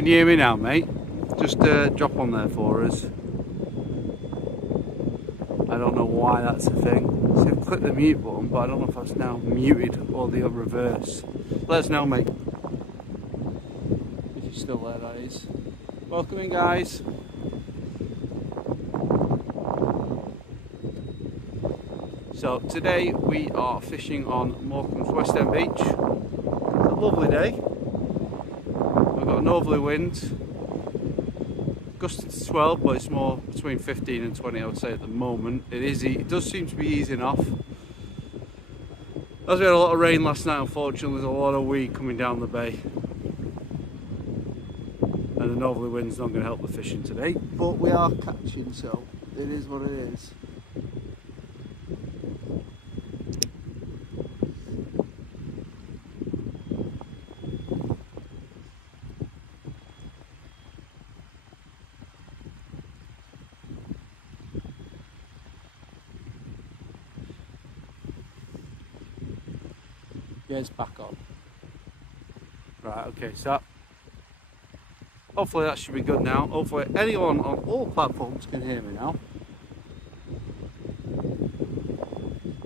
Can you hear me now, mate? Just drop on there for us. I don't know why that's a thing. So I've clicked the mute button, but I don't know if that's now muted or the reverse. Let us know, mate. If you're still there, that is. Welcome in, guys. So today we are fishing on Morecambe's West End Beach. It's a lovely day. We've got a northerly wind. Gusted to 12, but it's more between 15 and 20, I would say, at the moment. It does seem to be easing off. As we had a lot of rain last night, unfortunately, there's a lot of weed coming down the bay. And the northerly wind's not going to help the fishing today. But we are catching, so it is what it is. Yeah, it's back on. Right, okay, so hopefully that should be good now. Hopefully anyone on all platforms can hear me now.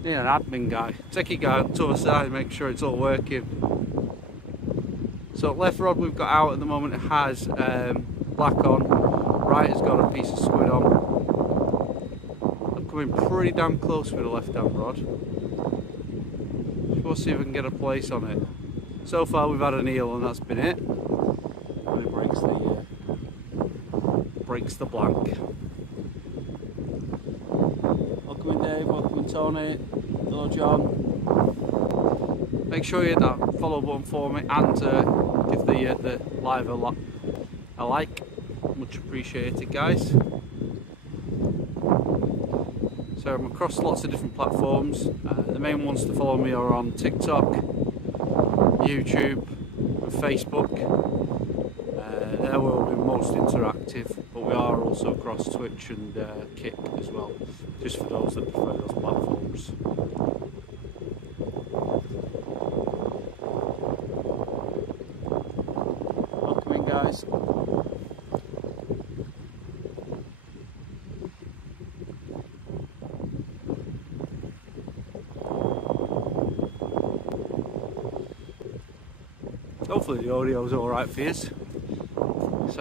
Need an admin guy. Techie guy on the other side, make sure it's all working. So left rod we've got out at the moment, it has black on. Right has got a piece of squid on. I'm coming pretty damn close with the left hand rod. We'll see if we can get a place on it. So far we've had an eel and that's been it. And it breaks the blank. Welcome in Dave, welcome in Tony, hello John. Make sure you hit that follow button for me and give the live a like. Much appreciated, guys. So I'm across lots of different platforms. The main ones to follow me are on TikTok, YouTube and Facebook. There we'll be most interactive, but we are also across Twitch and Kick as well, just for those that prefer those platforms. Welcome in, guys. Hopefully the audio's alright for you. So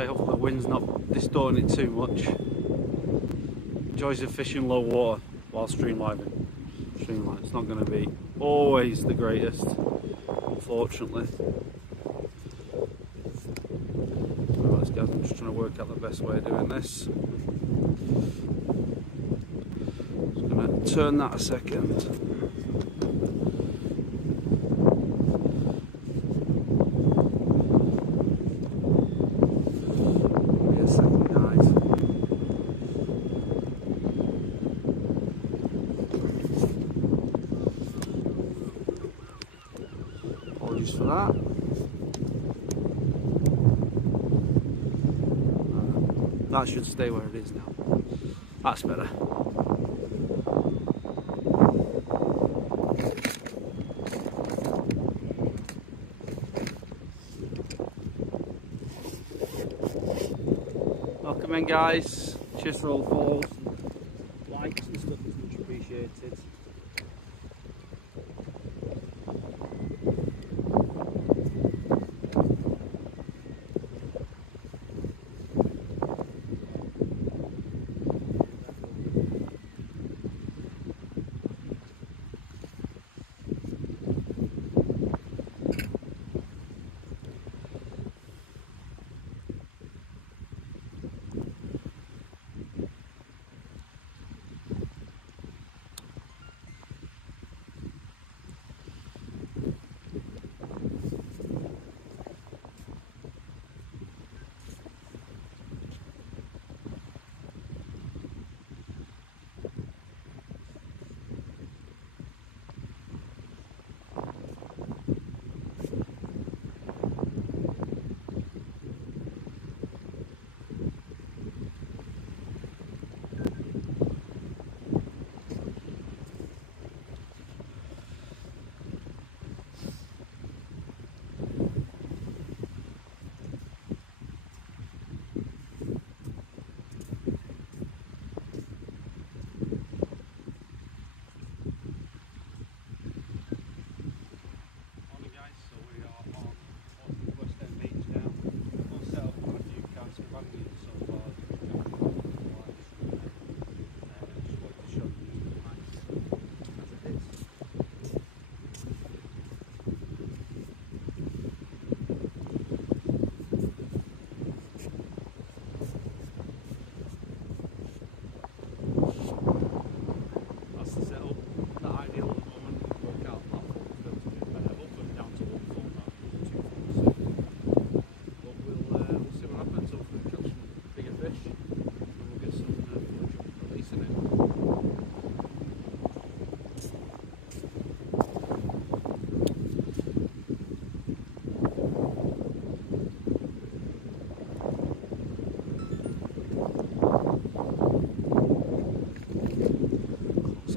hopefully the wind's not distorting it too much. Enjoys the fishing low water while streamlining. It's not going to be always the greatest, unfortunately. Right, let's go. I'm just trying to work out the best way of doing this. Just going to turn that a second. For that. That should stay where it is now. That's better. Welcome in, guys. Cheers for all the follows, likes and stuff is much appreciated.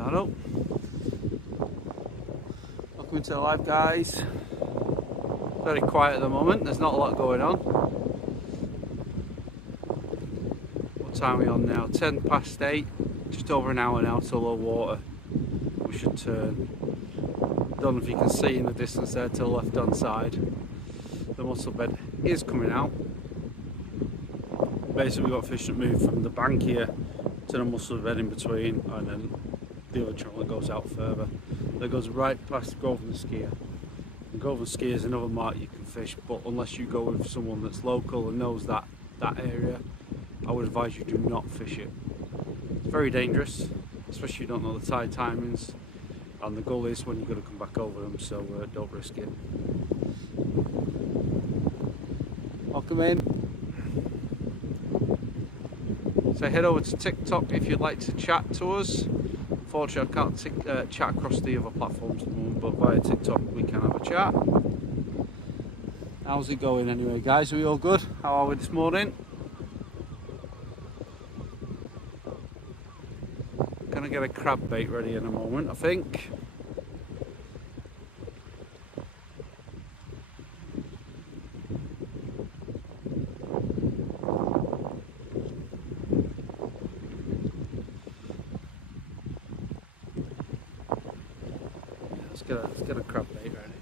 that up. Welcome to the live, guys. Very quiet at the moment, there's not a lot going on. What time are we on now? 10 past 8, just over an hour now till low water. We should turn. Don't know if you can see in the distance there to the left hand side. The mussel bed is coming out. Basically we've got fish that move from the bank here to the mussel bed in between, and then the other channel that goes out further. That goes right past Grove and Skier. And Grove and Skier is another mark you can fish, but unless you go with someone that's local and knows that area, I would advise you do not fish it. It's very dangerous, especially if you don't know the tide timings and the gullies when you've got to come back over them, so don't risk it. Welcome in. So head over to TikTok if you'd like to chat to us. Unfortunately, I can't chat across the other platforms at the moment, but via TikTok we can have a chat. How's it going anyway, guys? Are we all good? How are we this morning? Gonna get a crab bait ready in a moment, I think. Let's get a crab bait ready.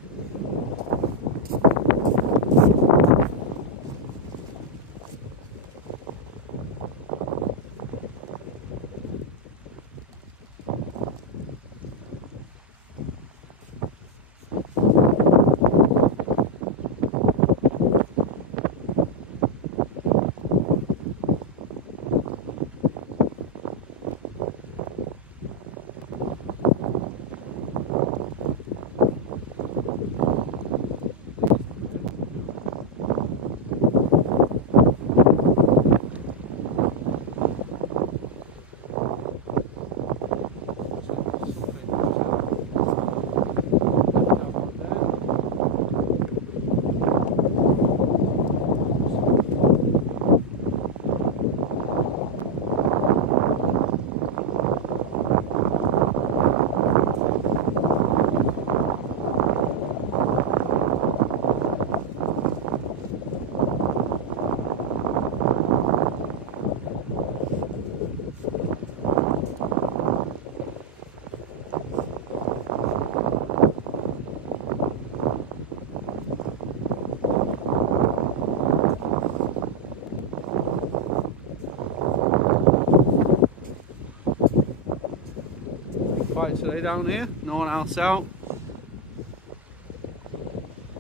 Quiet today down here, no one else out.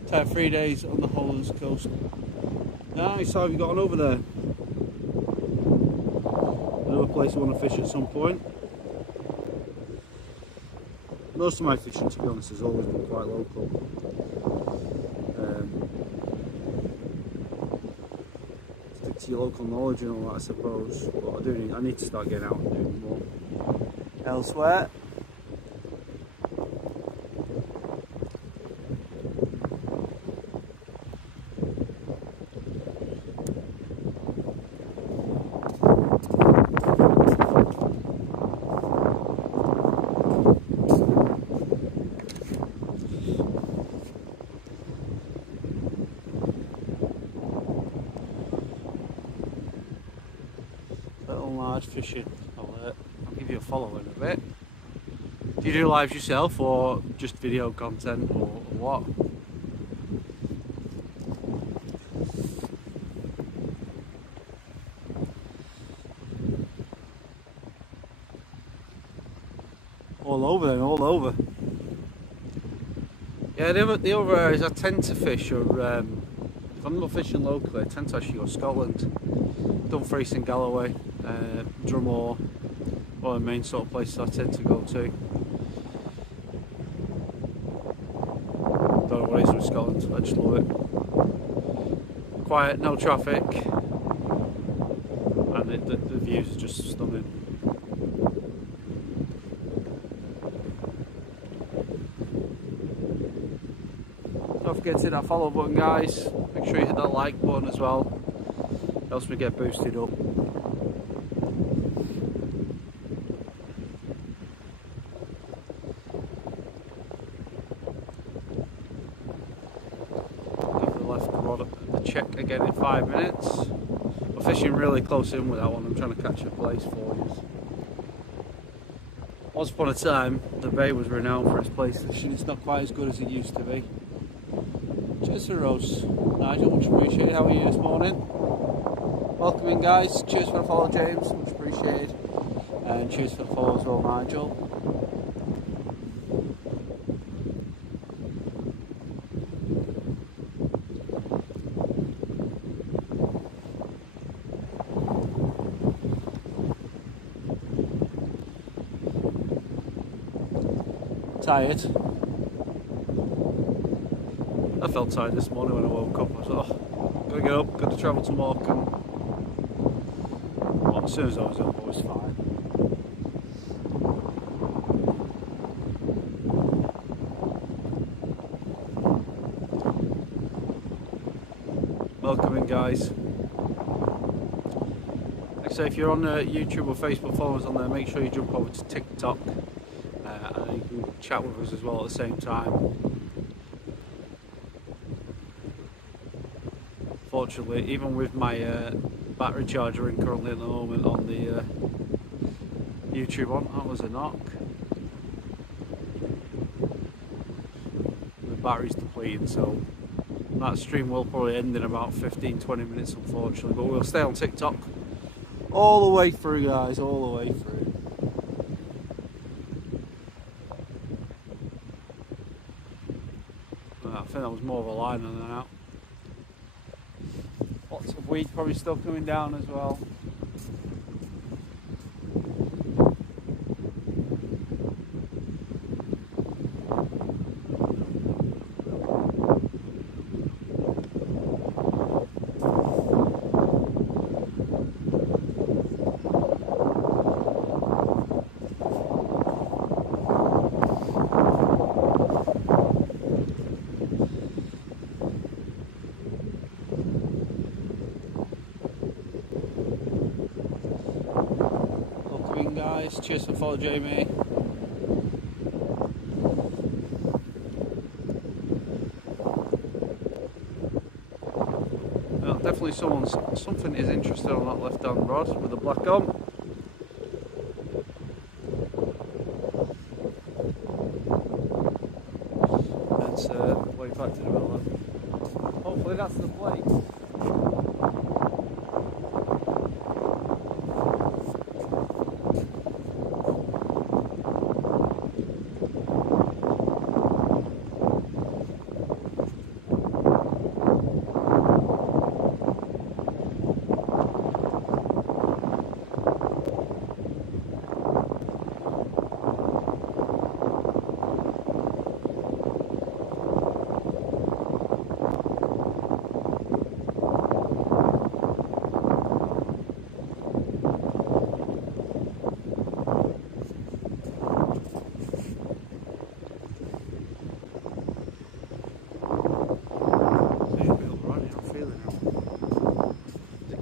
3 days on the Hounds coast. Nice, how have you got on over there? Another place I want to fish at some point. Most of my fishing, to be honest, has always been quite local. Stick to your local knowledge and all that, I suppose. But I need to start getting out and doing more elsewhere. Large fishing. I'll give you a follow in a bit. Do you do lives yourself or just video content or what? All over then, all over. Yeah, the other areas I tend to fish are, if I'm not fishing locally, I tend to actually go to Scotland. Dumfries and Galloway. Drumore, one of the main sort of places I tend to go to. Don't know what it is with Scotland, I just love it. Quiet, no traffic, and the views are just stunning. Don't forget to hit that follow button, guys. Make sure you hit that like button as well. It helps me get boosted up. check again in 5 minutes. We're fishing really close in with that one. I'm trying to catch a Plaice for you. Once upon a time, the bay was renowned for its Plaice fishing. It's not quite as good as it used to be. Cheers for Rose. Nigel, much appreciated. How are you this morning? Welcome in, guys. Cheers for the follow, James. Much appreciated. And cheers for the follow as well, Nigel. Tired. I felt tired this morning when I woke up. I thought, oh, gotta get up, gotta travel to Morecambe. Well, as soon as I was up, I was fine. Welcome in, guys. Like I say, if you're on YouTube or Facebook, follow us on there. Make sure you jump over to TikTok. And you can chat with us as well at the same time. Fortunately, even with my battery charger in currently at the moment on the YouTube on, that was a knock. The battery's depleting, so that stream will probably end in about 15-20 minutes, unfortunately, but we'll stay on TikTok all the way through, guys, all the way through. I think that was more of a liner than out. Lots of weed probably still coming down as well. Guys, cheers for the follow, Jamie. Well, definitely something is interested on that left-hand rod with the black on. Let's wait back to the middle. Hopefully that's the Plaice.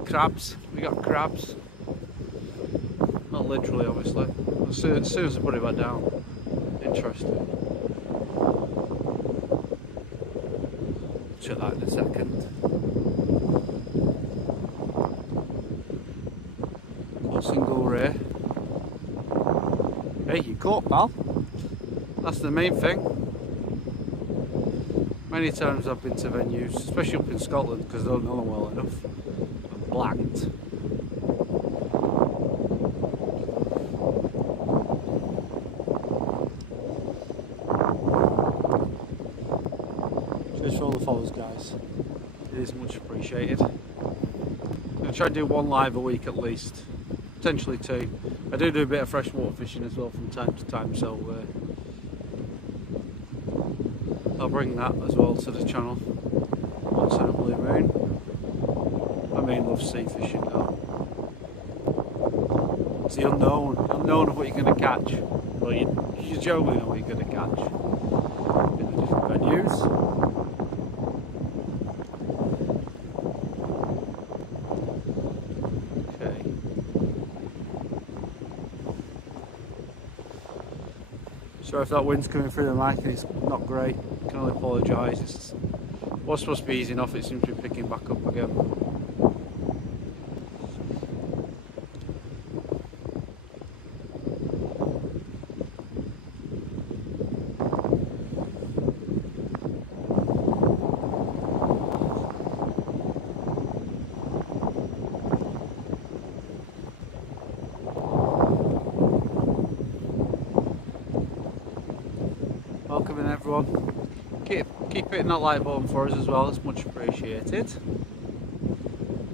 Crabs, we got crabs, not literally obviously, as soon as I put it back down. Interesting. Check that in a second. Caught single ray. Hey, you caught, pal. That's the main thing. Many times I've been to venues, especially up in Scotland, because I don't know them well enough. Blanked. Cheers for all the follows, guys. It is much appreciated. I'm going to try and do one live a week at least, potentially two. I do a bit of freshwater fishing as well from time to time, so I'll bring that as well to the channel once in a blue moon. I mean, love sea fishing though. It's the unknown of what you're going to catch. Well, you generally know what you're going to catch in the different venues. Okay. Sorry if that wind's coming through the mic and it's not great. I can only apologise. It's Was supposed to be easing off, it seems to be picking back up again. Welcome in everyone. Keep hitting that like button for us as well, it's much appreciated.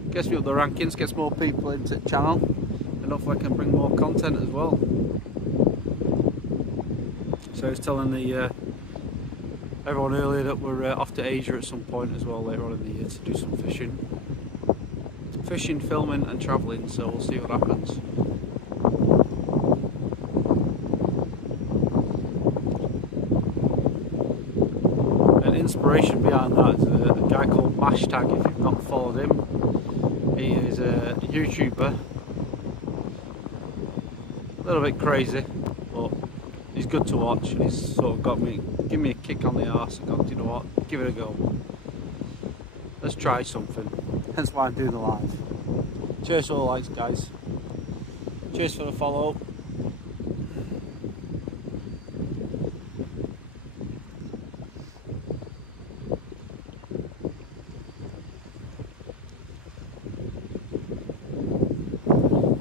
Gets me up the rankings, gets more people into the channel, and hopefully I can bring more content as well. So I was telling everyone earlier that we're off to Asia at some point as well later on in the year to do some fishing, filming and travelling, so we'll see what happens. Inspiration behind that is a guy called Hashtag. If you've not followed him, he is a YouTuber, a little bit crazy, but he's good to watch, and he's sort of give me a kick on the arse and gone, you know what, give it a go, let's try something, hence why I'm doing the live. Cheers for the likes, guys, cheers for the follow.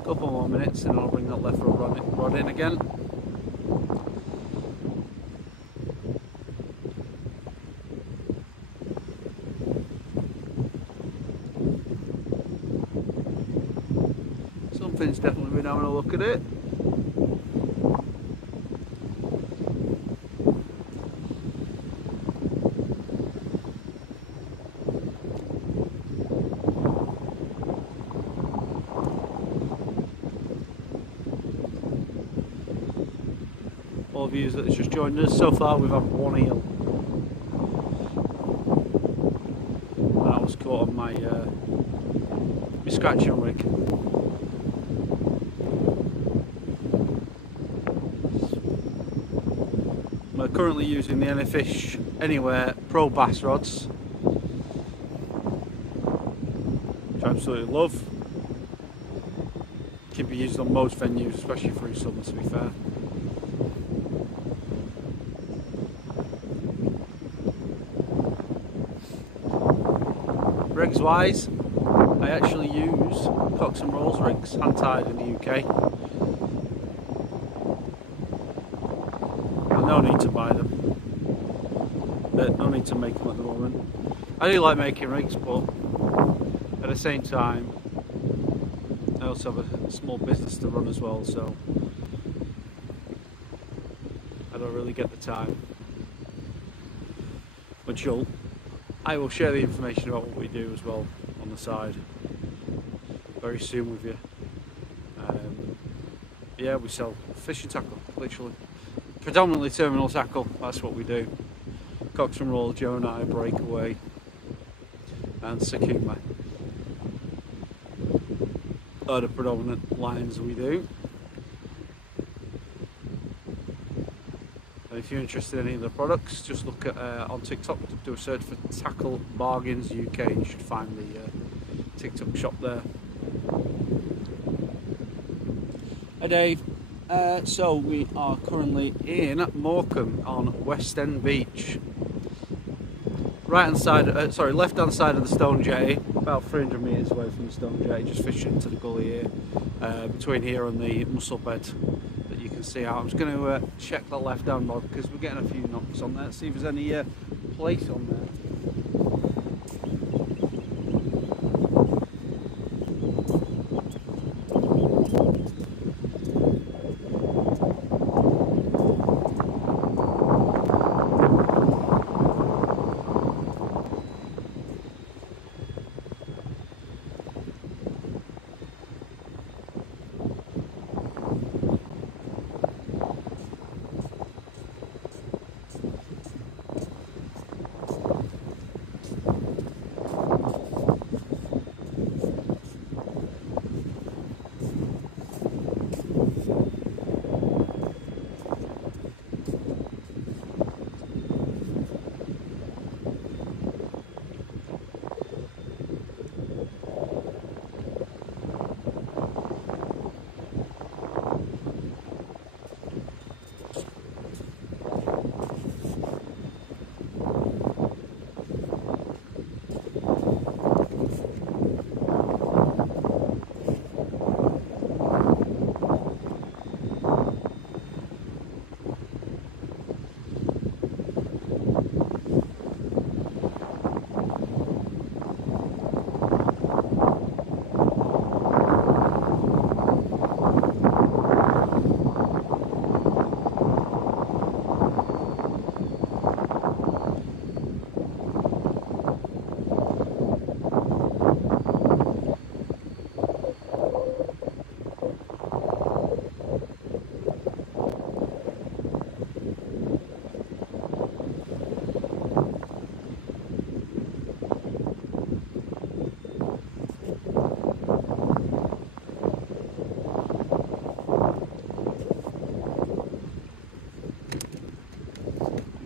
Couple more minutes and I'll bring that left rod in again. Something's definitely been having a look at it. All of you that has just joined us, so far we've had one eel, and that was caught on my scratching rig. We're currently using the Anyfish Anywhere Pro Bass rods, which I absolutely love. Can be used on most venues, especially through summer, to be fair. Rigs wise, I actually use Cox and Rolls rigs, hand tied in the UK. But no need to buy them. No need to make them at the moment. I do like making rigs, but at the same time, I also have a small business to run as well, so I don't really get the time. But I will share the information about what we do as well on the side very soon with you. Yeah, we sell fishing tackle, literally. Predominantly terminal tackle, that's what we do. Cox and Roll, Joe and I, Breakaway and Sakuma are the predominant lines we do. And if you're interested in any of the products, just look at on TikTok, do a search for Tackle Bargains UK, you should find the TikTok shop there. Hi Dave. So we are currently in Morecambe on West End Beach. Left hand side of the stone jetty, about 300 metres away from the stone jetty, just fishing into the gully here, between here and the mussel bed that you can see out. I'm just going to check that left hand rod because we're getting a few knocks on there, see if there's any Plaice on there.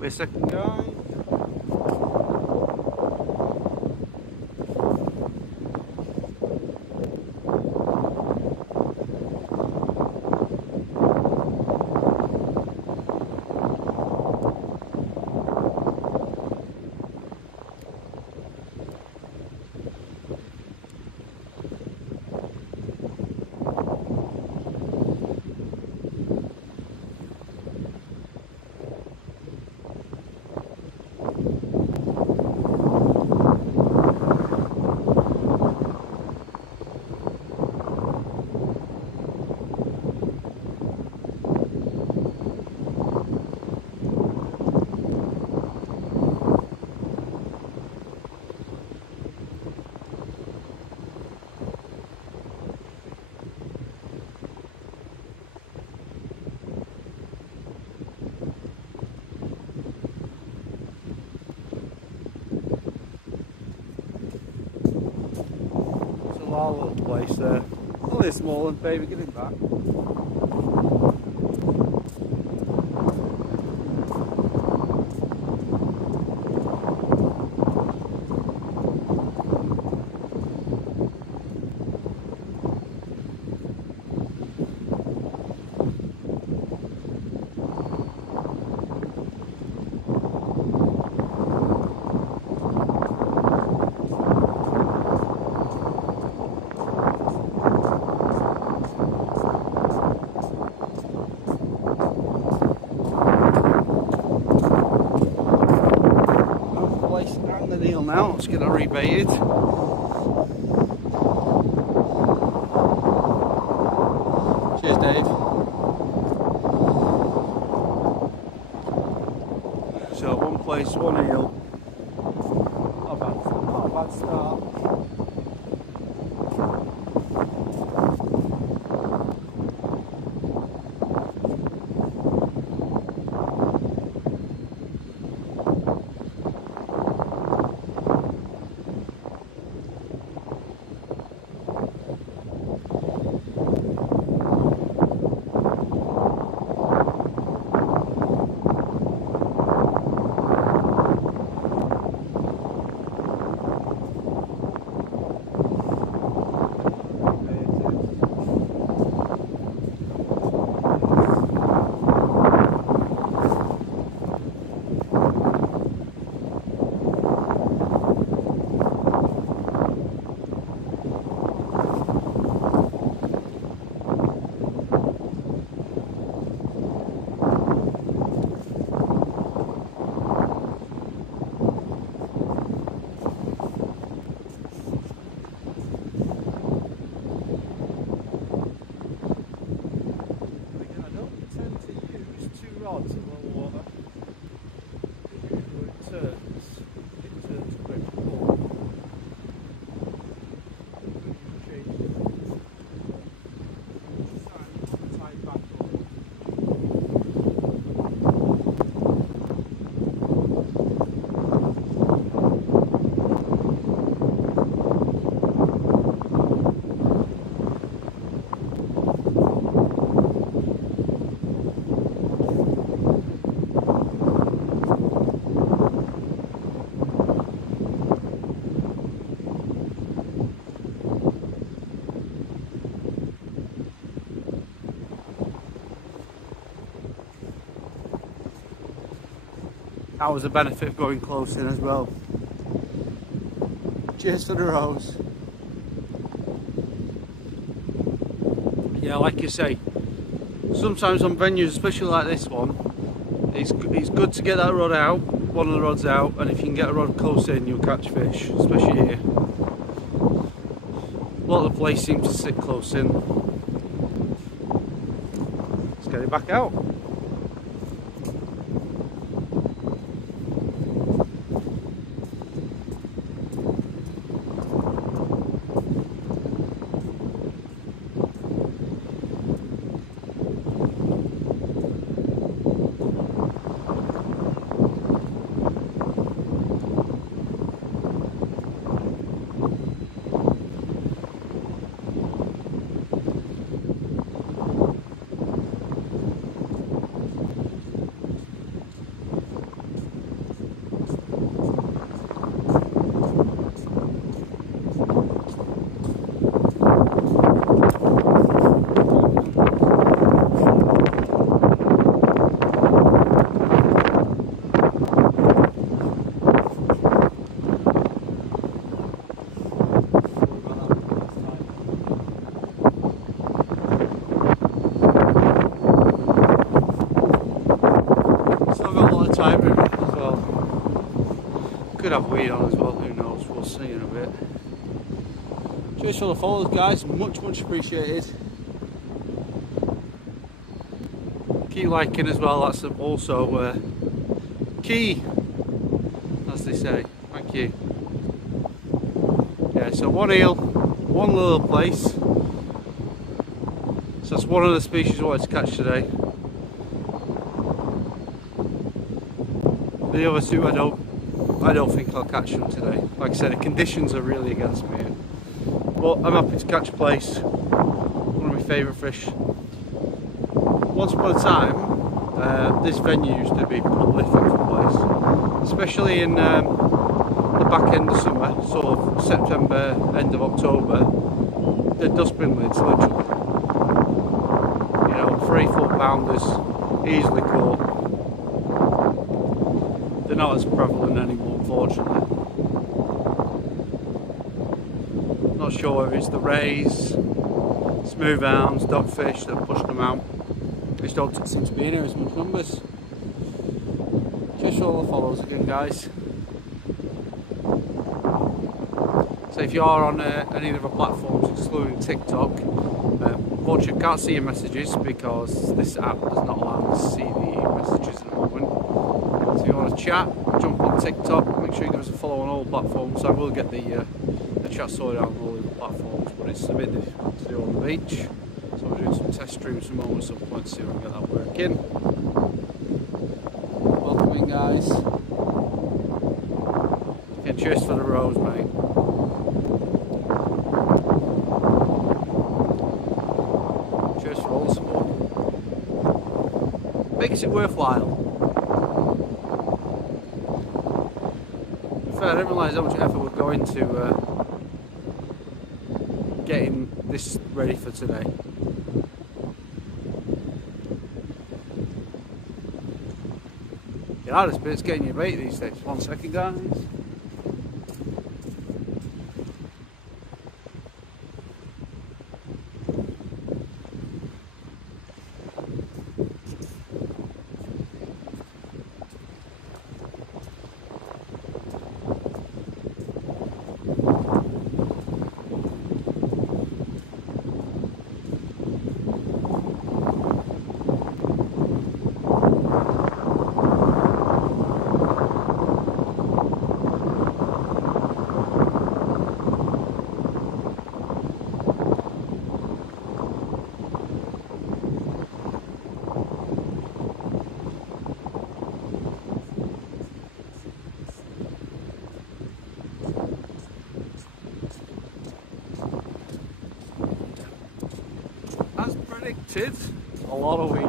Wait a second, guys. Our little place there. Only a small one, baby, get him back. Now it's getting rebaited. Cheers, Dave. So one place, one eel. Not a bad start. Rods in low water. Usually it turns quick. Tied back up. That was a benefit of going close in as well. Cheers for the rose. Yeah, like you say, sometimes on venues, especially like this one, it's good to get that rod out, one of the rods out, and if you can get a rod close in, you'll catch fish, especially here. A lot of the place seems to sit close in. Let's get it back out. Could have weed on as well, who knows, we'll see in a bit. Cheers for the follows, guys, much appreciated. Keep liking as well, that's also key, as they say. Thank you. Yeah, so one eel, one little Plaice. So that's one of the species I wanted to catch today. The other two I don't think I'll catch them today. Like I said, the conditions are really against me. But I'm happy to catch Plaice. One of my favourite fish. Once upon a time, this venue used to be prolific for Plaice, especially in the back end of summer, sort of September, end of October. The dustbin lids, literally. You know, 3-foot pounders, easily caught. They're not as prevalent anymore, unfortunately. Not sure whether it's the rays, smooth hounds, dogfish that have pushed them out. They just don't seem to be in here as much numbers. Just for all the follows again, guys. So if you are on any of the platforms, excluding TikTok, unfortunately I can't see your messages because this app does not allow me to see the messages at the moment. So if you want to chat, jump on TikTok, make sure you give us a follow on all platforms. I will get the chat sorted out on all the platforms, but it's a bit difficult to do on the beach. So we're doing some test streams from home at some point to see if I can get that working. Welcome in, guys. And cheers for the rose, mate. Cheers for all the support. Makes it worthwhile. In fact, I didn't realise how much effort would go into getting this ready for today. The hardest bit's getting your bait these days. 1 second, guys. Predicted, a lot of weed.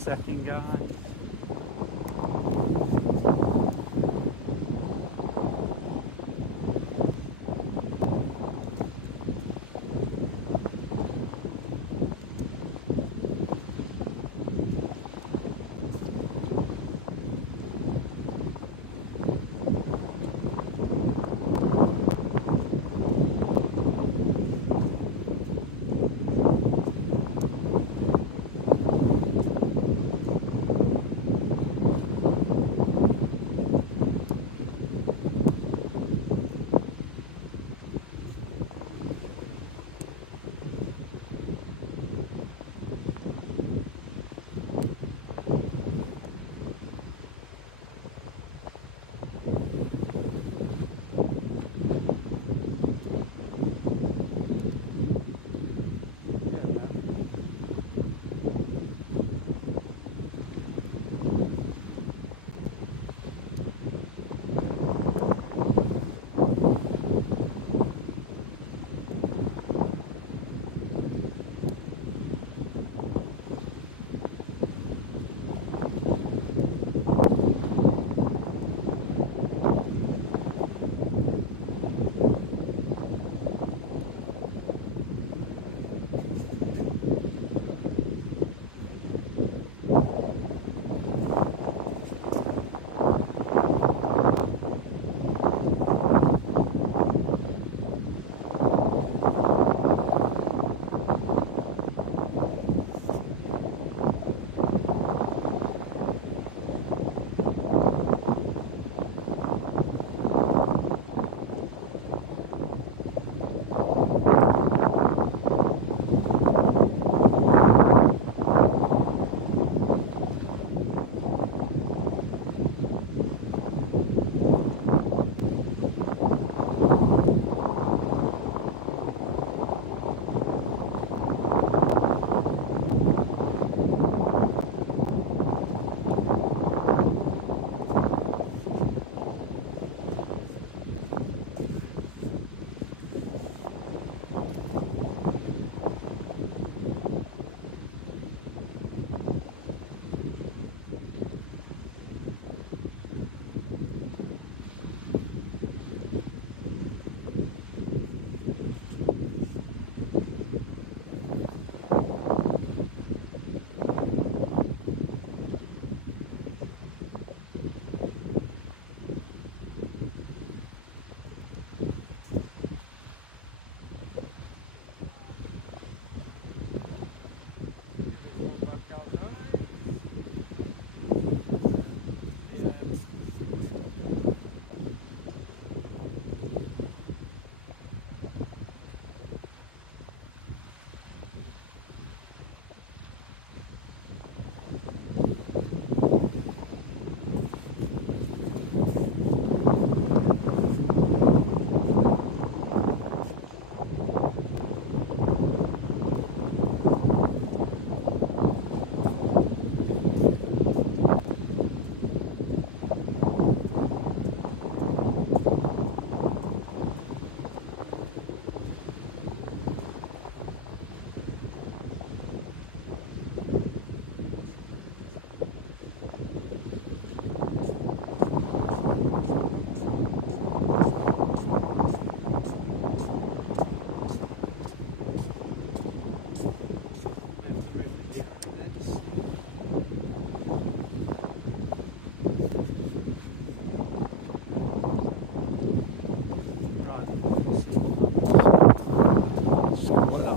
second, guys.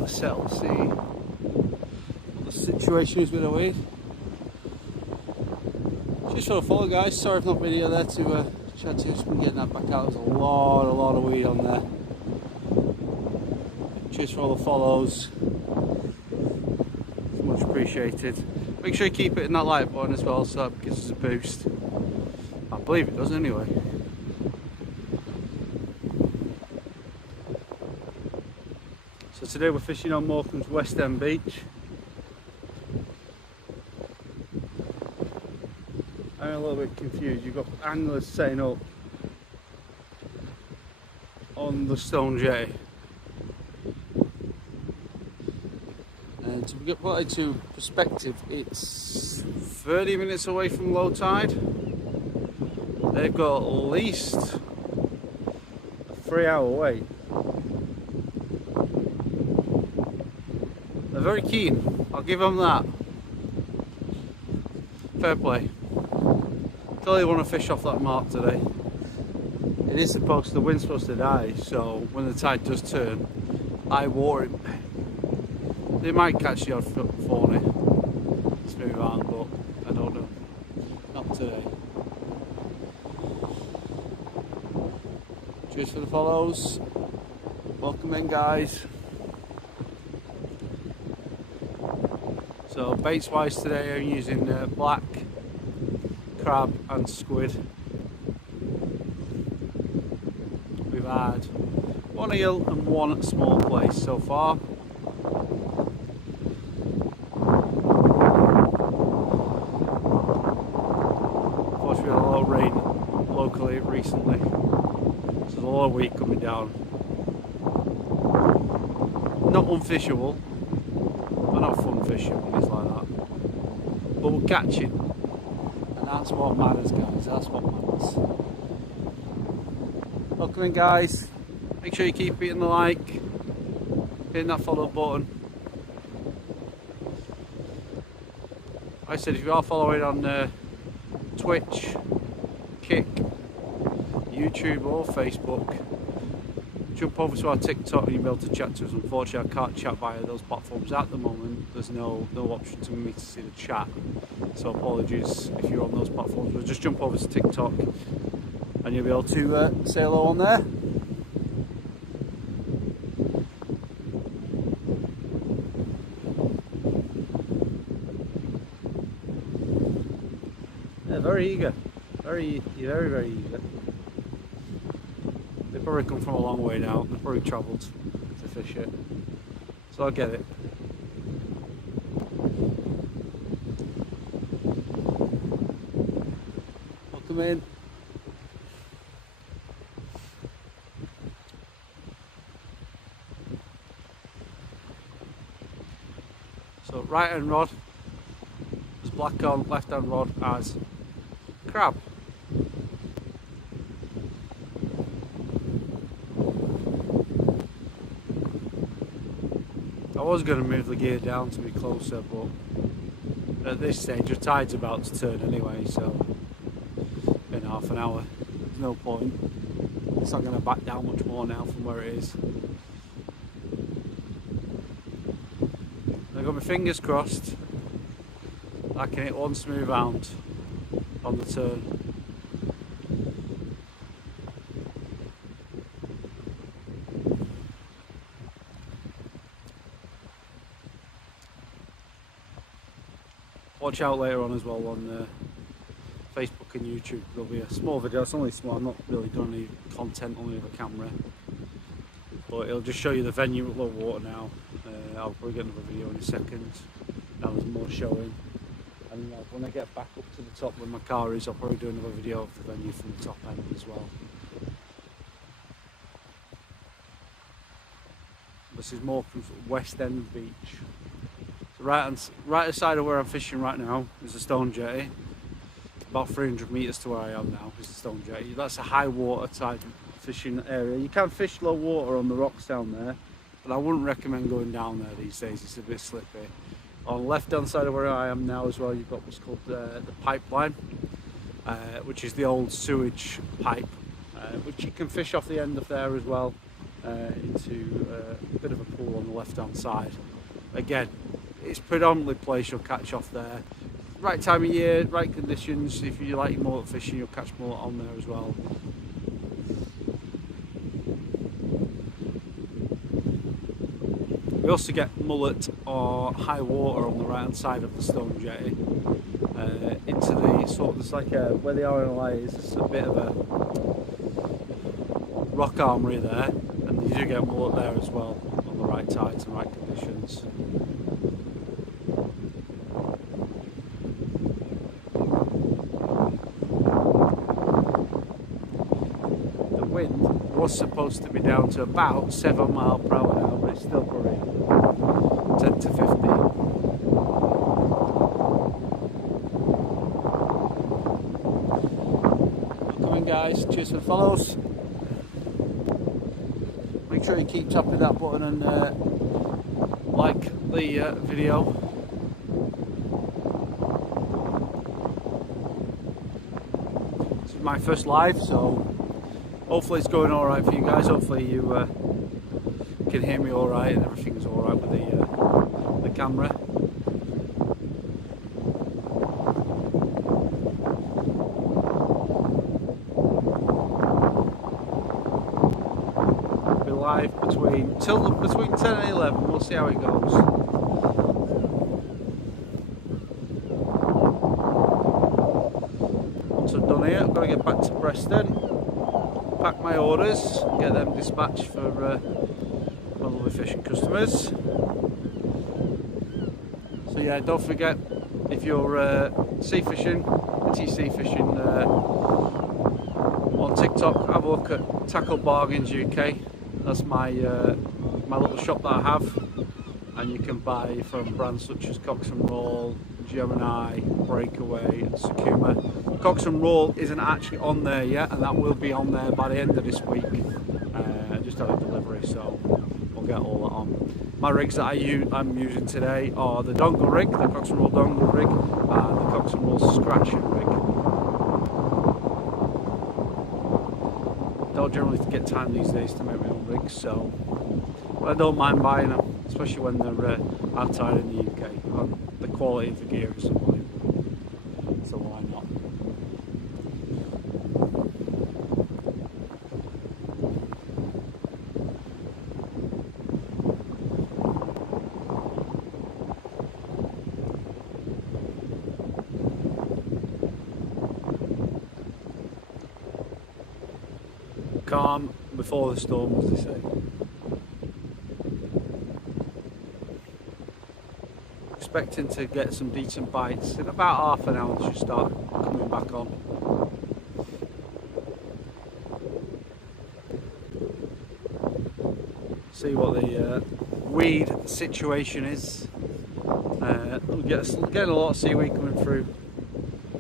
Ourselves, see what the situation is with the weed. Just for the follow, guys. Sorry if not video there to chat to you. Just been getting that back out. There's a lot of weed on there. Cheers for all the follows. It's much appreciated. Make sure you keep it in that like button as well, so that gives us a boost. I believe it does anyway. So today we're fishing on Morecambe's West End Beach. I'm a little bit confused. You've got anglers setting up on the stone jetty, and To put it to perspective, it's 30 minutes away from low tide. They've got at least a 3-hour wait. They're very keen, I'll give them that. Fair play. Clearly want to fish off that mark today. It is supposed to, the wind's supposed to die, so when the tide does turn, high water, they might catch the odd fawny, smooth on, but I don't know. Not today. Cheers for the follows. Welcome in, guys. So baits wise today, I'm using black, crab and squid. We've had one eel and one small plaice so far. Of course, we had a lot of rain locally recently, so there's a lot of weight coming down. Not unfishable, but not fun fishing when it's like that. But we're catching, and that's what matters, guys. That's what matters. Welcome in, guys. Make sure you keep hitting the like, hitting that follow button. Like I said, if you are following on Twitch, Kick, YouTube or Facebook, jump over to our TikTok and you'll be able to chat to us. Unfortunately, I can't chat via those platforms at the moment. There's no option to me to see the chat. So apologies if you're on those platforms, but just jump over to TikTok and you'll be able to say hello on there. Yeah, very eager. Very eager. They probably come from a long way now. They've probably travelled to fish it. So I get it. Welcome in. So right hand rod is black on, left hand rod as crab. I was going to move the gear down to be closer, but at this stage the tide's about to turn anyway, so in half an hour there's no point. It's not going to back down much more now from where it is. I've got my fingers crossed I can hit one smooth hound on the turn. Watch out later on as well on Facebook and YouTube. There'll be a small video. It's only small. I'm not really doing any content on the other camera, but it'll just show you the venue at low water now. I'll probably get another video in a second. Now there's more showing, and when I get back up to the top where my car is, I'll probably do another video of the venue from the top end as well. This is Morecambe West End Beach. So right side of where I'm fishing right now is the stone jetty. About 300 metres to where I am now is the stone jetty. That's a high water tide fishing area. You can fish low water on the rocks down there, but I wouldn't recommend going down there these days. It's a bit slippy. On the left hand side of where I am now as well, you've got what's called the pipeline, which is the old sewage pipe, which you can fish off the end of there as well into a bit of a pool on the left hand side. Again, it's predominantly Plaice you'll catch off there. Right time of year, right conditions. If you like your mullet fishing, you'll catch mullet on there as well. We also get mullet or high water on the right hand side of the stone jetty. Into the sort of, it's like where the RNLI is, it's a bit of a rock armoury there, and you do get mullet there as well on the right tides and right conditions. The wind was supposed to be down to about 7 miles per hour now, but it's still probably 10 to 15. Welcome in, guys. Cheers for the follows. Make sure you keep tapping that button and like the video. This is my first live, so hopefully it's going alright for you guys. Hopefully you can hear me alright and everything's alright with the camera. Be live between 10 and 11. We'll see how it goes. Once I'm done here, I've got to get back to Preston, pack my orders, get them dispatched for my lovely fishing customers. So yeah, don't forget, if you're sea fishing, sea fishing on TikTok, have a look at Tackle Bargains UK. That's my my little shop that I have, and you can buy from brands such as Cox and Roll, Gemini, Breakaway and Sakuma. Cox and Roll isn't actually on there yet, and that will be on there by the end of this week. Just had a delivery, so we'll get all that on. My rigs that I'm using today are the dongle rig, the Cox and Roll dongle rig, and the Cox and Roll scratching rig. Don't generally get time these days to make my own rigs, so but I don't mind buying them, especially when they're outside in the UK. The quality of the gear is sublime, so why not? Calm before the storm, as they say. Expecting to get some decent bites. In about half an hour they should start coming back on. See what the weed situation is. We're getting a lot of seaweed coming through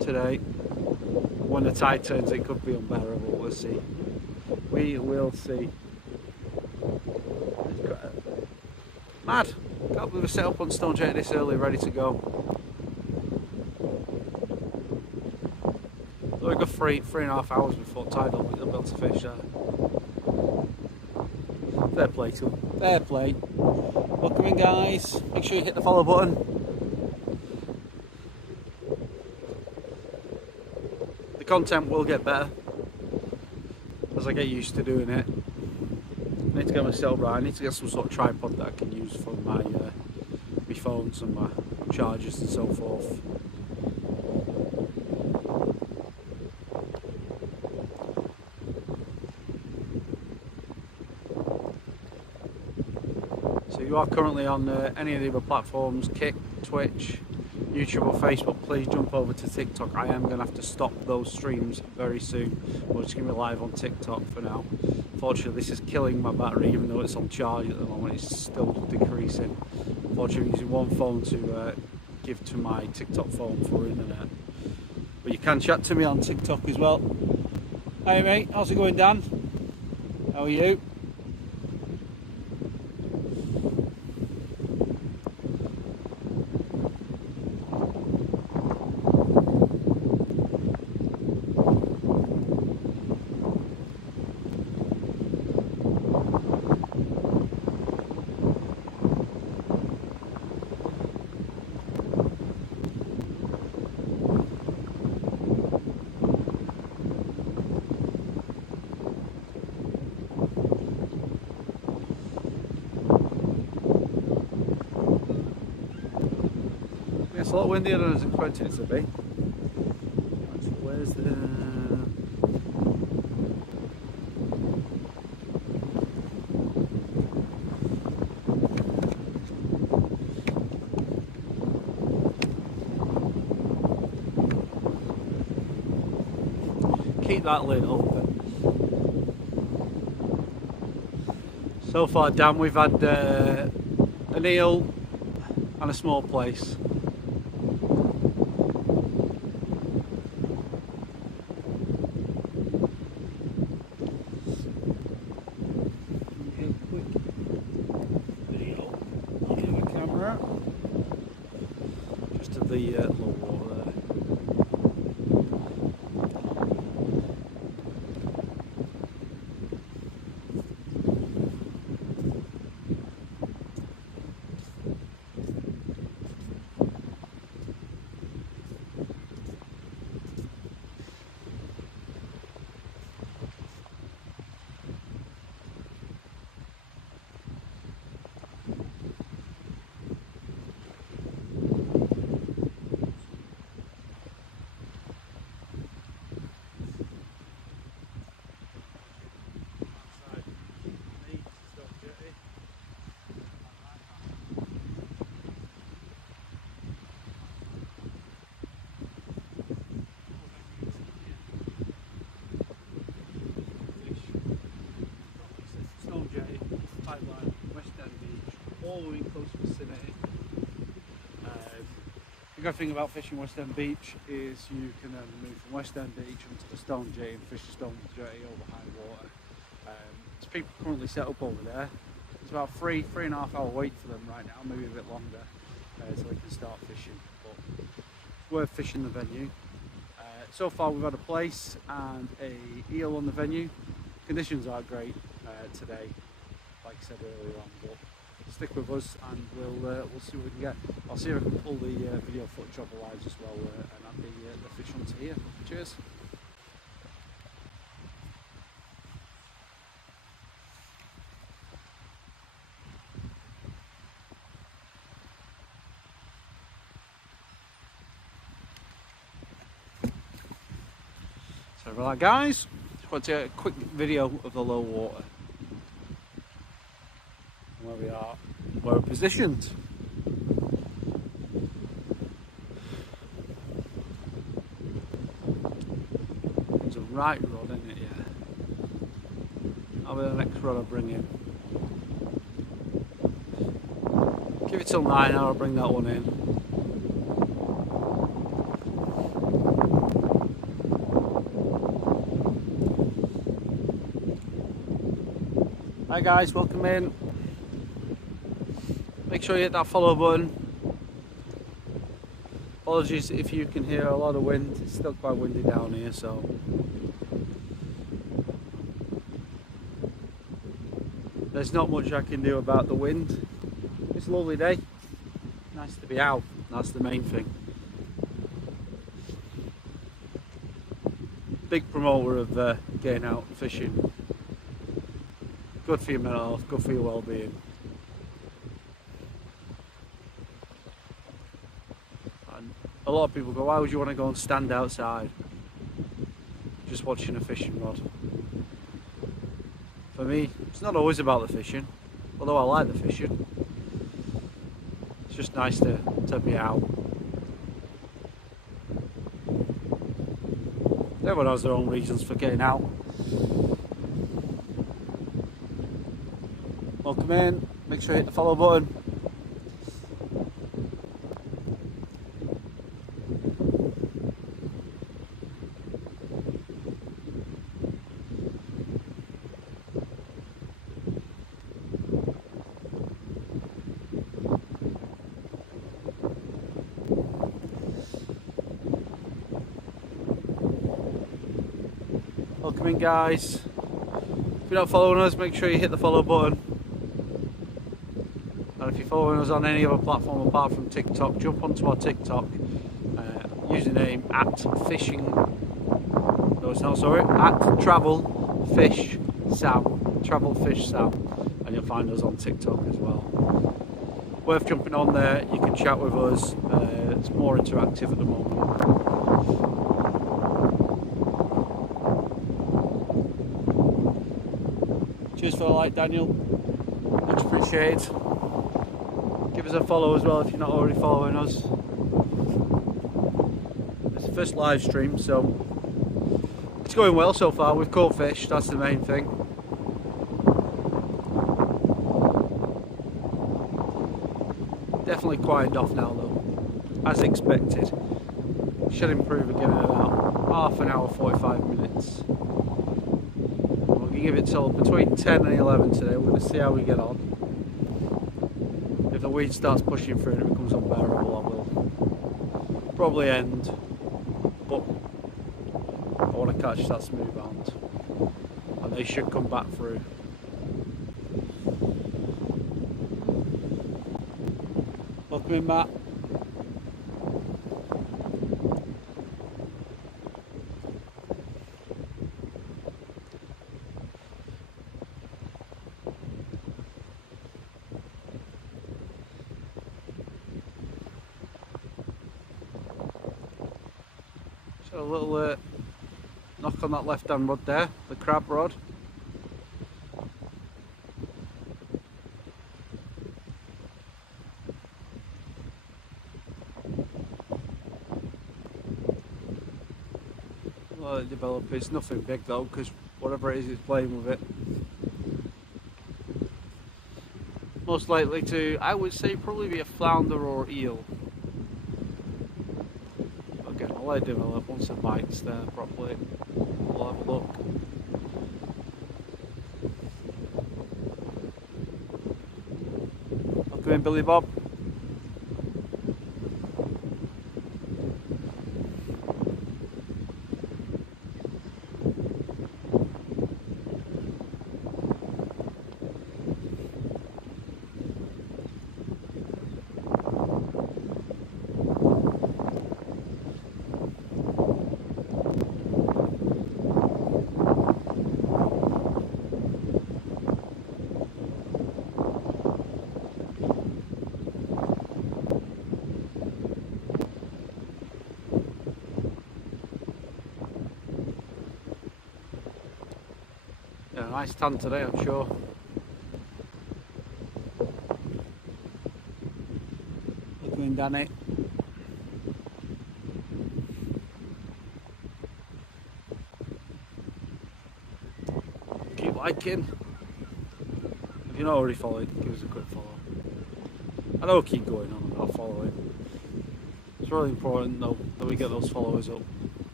today. When the tide turns it could be unbearable, we'll see. We will see. Mad! Can't believe we're set up on Stone Jet this early, ready to go. We've got three and a half hours before tidal. We'll be able to fish there. Fair play to them. Fair play. Welcome in, guys. Make sure you hit the follow button. The content will get better as I get used to doing it. I need to get myself right. I need to get some sort of tripod that I can use for my phones and my chargers and so forth. So you are currently on any of the other platforms, Kick, Twitch, YouTube or Facebook, please jump over to TikTok. I am going to have to stop those streams very soon. We're just going to be live on TikTok for now. Fortunately, this is killing my battery, even though it's on charge at the moment, it's still decreasing. Fortunately, I'm using one phone to give to my TikTok phone for internet. But you can chat to me on TikTok as well. Hey mate, how's it going, Dan? How are you? It's a lot windier than I was expecting it to be. Where's the... Keep that lid open. So far, Dan, we've had an eel, and a small Plaice. Just of the low water there. Pipeline, West End Beach, all in close vicinity. The good thing about fishing West End Beach is you can move from West End Beach onto the Stone Jetty and fish the Stone Jetty over high water. There's people currently set up over there. It's about 3.5 hour wait for them right now, maybe a bit longer, so we can start fishing. But it's worth fishing the venue. So far we've had a Plaice and a eel on the venue. Conditions are great today, like I said earlier on, but stick with us and we'll see what we can get. I'll see if I can pull the video footage of the lives as well and add the fish onto here. Cheers. So right guys, just want to take a quick video of the low water. Where we are, where we're positioned. It's a right rod, isn't it? Yeah. That'll be the next rod I bring in. Give it till 9 and I'll bring that one in. Hi guys, welcome in. Make sure you hit that follow button. Apologies if you can hear a lot of wind, it's still quite windy down here, so there's not much I can do about the wind. It's a lovely day, nice to be out, that's the main thing. Big promoter of getting out and fishing. Good for your mental health, good for your well-being. A lot of people go, why would you want to go and stand outside just watching a fishing rod? For me, it's not always about the fishing, although I like the fishing. It's just nice to be out. Everyone has their own reasons for getting out. Welcome in, make sure you hit the follow button. Welcome in guys. If you're not following us, make sure you hit the follow button. And if you're following us on any other platform apart from TikTok, jump onto our TikTok, username @fishing, no it's not, sorry, @travelfishsam, and you'll find us on TikTok as well. Worth jumping on there, you can chat with us, it's more interactive at the moment. Cheers for the like, Daniel, much appreciated. Give us a follow as well if you're not already following us. It's the first live stream, so it's going well so far. We've caught fish, that's the main thing. Definitely quieted off now though, as expected. Should improve again in about half an hour, 45 minutes. We're going to give it till between 10 and 11 today. We're going to see how we get on. If the weed starts pushing through and it becomes unbearable, I will probably end. But I want to catch that smooth hound, and they should come back through. Welcome in, Matt. So a little knock on that left hand rod there, the crab rod. Let it develop. It's nothing big though, because whatever it is, it's playing with it. Most likely to, I would say, probably be a flounder or eel. Again, I'll let it develop. Once it bites there properly, we'll have a look. Welcome in, Billy Bob. Yeah, nice tan today, I'm sure. Welcome in, Danny. Keep liking. If you're not already following, give us a quick follow. I know we'll keep going on about following. It's really important though that we get those followers up.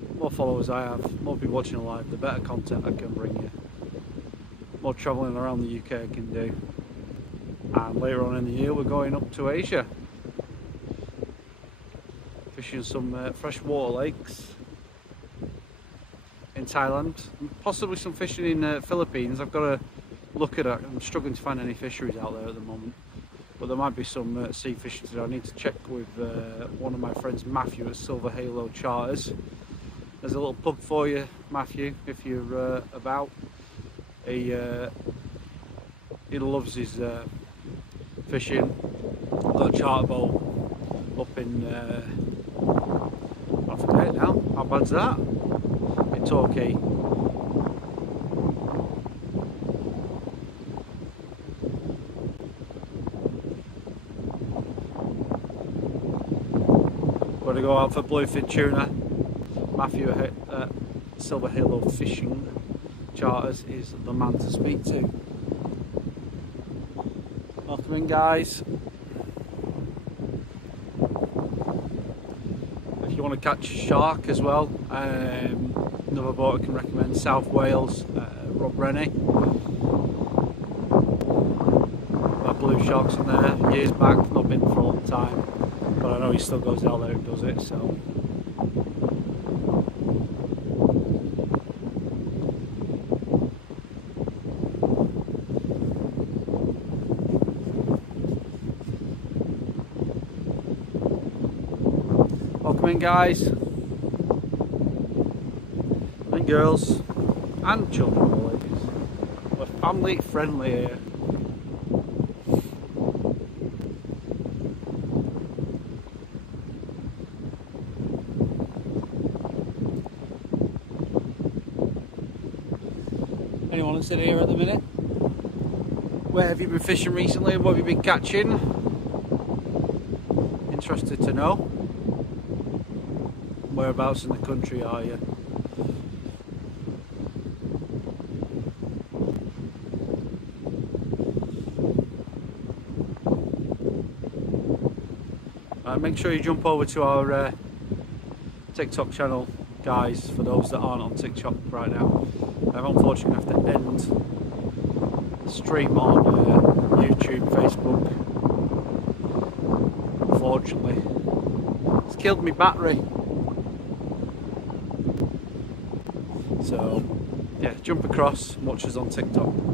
The more followers I have, more people watching live, the better content I can bring you. The more travelling around the UK I can do. And later on in the year we're going up to Asia. Fishing some freshwater lakes in Thailand. Possibly some fishing in the Philippines. I've got to look at it. I'm struggling to find any fisheries out there at the moment. But there might be some sea fishing today. I need to check with one of my friends, Matthew, at Silver Halo Charters. There's a little pub for you, Matthew, if you're about. He loves his fishing. Got a charter boat up in, I forget it now, how bad's that? In Torquay. We're going to go out for bluefin tuna. Matthew at Silver Halo Fishing Charters is the man to speak to. Welcome in, guys. If you want to catch a shark as well, another boat I can recommend, South Wales, Rob Rennie. Had blue sharks on there years back, not been for a long time, but I know he still goes out there and does it, so. Welcome in, guys and girls and children, ladies. We're family friendly here. Anyone that's in here at the minute? Where have you been fishing recently and what have you been catching? Interested to know. Whereabouts in the country are you? Make sure you jump over to our TikTok channel, guys, for those that aren't on TikTok right now. I'm unfortunately going to have to end the stream on YouTube, Facebook. Unfortunately, it's killed my battery. So yeah, jump across and watch us on TikTok.